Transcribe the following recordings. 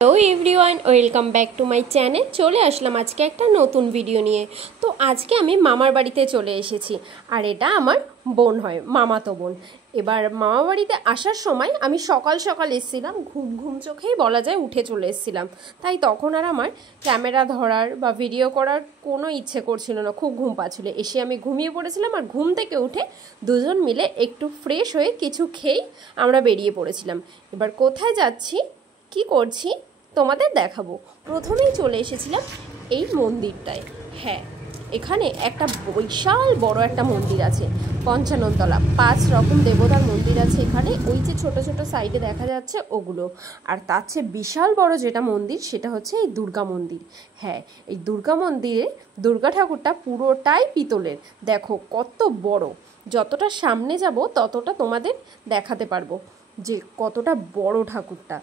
Hello everyone, welcome back to my channel. চলে আসলাম আজকে একটা নতুন ভিডিও নিয়ে। তো আজকে আমি মামার বাড়িতে চলে এসেছি, আর এটা আমার বোন হয়, মামাতো বোন। এবার মামা বাড়িতে আসার সময় আমি সকাল সকাল এসেছিলাম, ঘুম ঘুম চোখেই বলা যায় উঠে চলে এসেছিলাম। তাই তখন আর আমার ক্যামেরা ধরার বা ভিডিও করার কোনো ইচ্ছে করছিল না, খুব ঘুম পাচ্ছিল। এসে আমি ঘুমিয়ে পড়েছিলাম, আর ঘুম থেকে উঠে দুজন মিলে একটু ফ্রেশ হয়ে কিছু খেয়েই আমরা বেরিয়ে পড়েছিলাম। এবার কোথায় যাচ্ছি, কি করছি তোমাদের দেখাবো। প্রথমেই চলে এসেছিলাম এই মন্দিরটায়। হ্যাঁ, এখানে একটা বিশাল বড় একটা মন্দির আছে, 55 তলা, 5 রকম দেবতার মন্দির আছে এখানে। ওই যে ছোট ছোট সাইডে দেখা যাচ্ছে ওগুলো। আর তার চেয়ে বিশাল বড় যেটা মন্দির সেটা হচ্ছে এই দুর্গা মন্দির। হ্যাঁ, এই দুর্গা মন্দিরে দুর্গা ঠাকুরটা পুরোটাই পিতলের। দেখো কত বড়, যতটা সামনে যাব ততটা তোমাদের দেখাতে পারবো যে কতটা বড় ঠাকুরটা।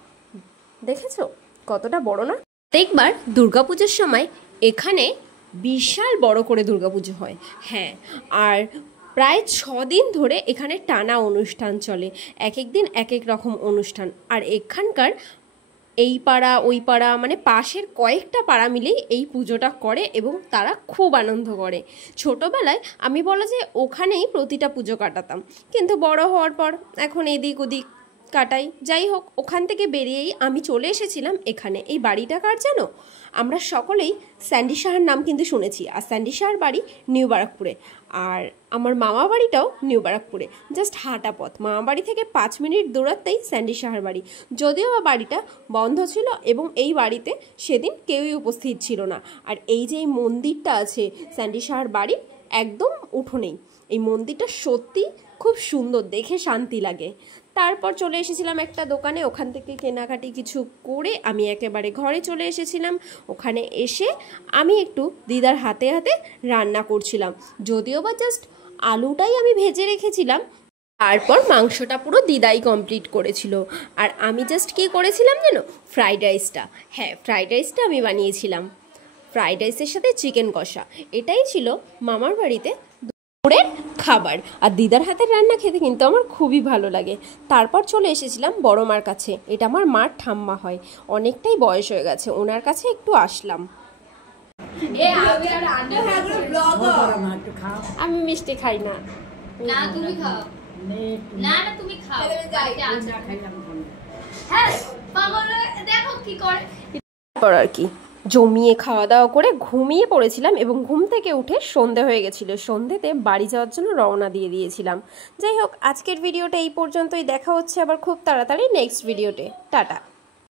দেখেছো কতটা বড় না? প্রত্যেকবার দুর্গাপুজোর সময় এখানে বিশাল বড় করে দুর্গাপুজো হয়। হ্যাঁ, আর প্রায় 6 দিন ধরে এখানে টানা অনুষ্ঠান চলে, এক এক দিন এক এক রকম অনুষ্ঠান। আর এখানকার এই পাড়া ওই পাড়া মানে পাশের কয়েকটা পাড়া মিলেই এই পুজোটা করে এবং তারা খুব আনন্দ করে। ছোটোবেলায় আমি বলা যায় ওখানেই প্রতিটা পুজো কাটাতাম, কিন্তু বড় হওয়ার পর এখন এদিক ওদিক কাটাই। যাই হোক, ওখান থেকে বেরিয়েই আমি চলে এসেছিলাম এখানে। এই বাড়িটা কার জানো? আমরা সকলেই স্যান্ডি সাহার নাম কিন্তু শুনেছি, আর স্যান্ডি সাহার বাড়ি নিউ বারাকপুরে, আর আমার মামা বাড়িটাও নিউ বারাকপুরে। জাস্ট হাঁটা পথ, মামা বাড়ি থেকে 5 মিনিট দূরত্বেই স্যান্ডি সাহার বাড়ি। যদিও বা বাড়িটা বন্ধ ছিল এবং এই বাড়িতে সেদিন কেউই উপস্থিত ছিল না। আর এই যে এই মন্দিরটা আছে স্যান্ডি সাহার বাড়ির একদম উঠোনেই, এই মন্দিরটা সত্যি খুব সুন্দর, দেখে শান্তি লাগে। তারপর চলে এসেছিলাম একটা দোকানে, ওখান থেকে কেনাকাটি কিছু করে আমি একেবারে ঘরে চলে এসেছিলাম। ওখানে এসে আমি একটু দিদার হাতে হাতে রান্না করছিলাম, যদিও বা জাস্ট আলুটাই আমি ভেজে রেখেছিলাম। তারপর মাংসটা পুরো দিদাই কমপ্লিট করেছিল, আর আমি জাস্ট কী করেছিলাম জানো? ফ্রাইড রাইসটা। হ্যাঁ, ফ্রাইড রাইসটা আমি বানিয়েছিলাম, ফ্রাইড রাইসের সাথে চিকেন কষা। এটাই ছিল মামার বাড়িতে দুপুরের খাবার। আর দিদার হাতের রান্না খেতে কিন্তু আমার খুবই ভালো লাগে। তারপর চলে এসেছিলাম বড় মার কাছে, এটা আমার মার ঠাম্মা হয়, অনেকটাই বয়স হয়ে গেছে, ওনার কাছে একটু আসলাম। আমি মিষ্টি খাই না। তুমি খাও না, তুমি খাও। হ্যাঁ, দেখো কি করে। তারপর আর কি জমিয়ে খাওয়া দাওয়া করে ঘুমিয়ে পড়েছিলাম, এবং ঘুম থেকে উঠে সন্ধে হয়ে গেছিলো। সন্ধেতে বাড়ি যাওয়ার জন্য রওনা দিয়ে দিয়েছিলাম। যাই হোক, আজকের ভিডিওটা এই পর্যন্তই। দেখা হচ্ছে আবার খুব তাড়াতাড়ি নেক্সট ভিডিওতে। টাটা।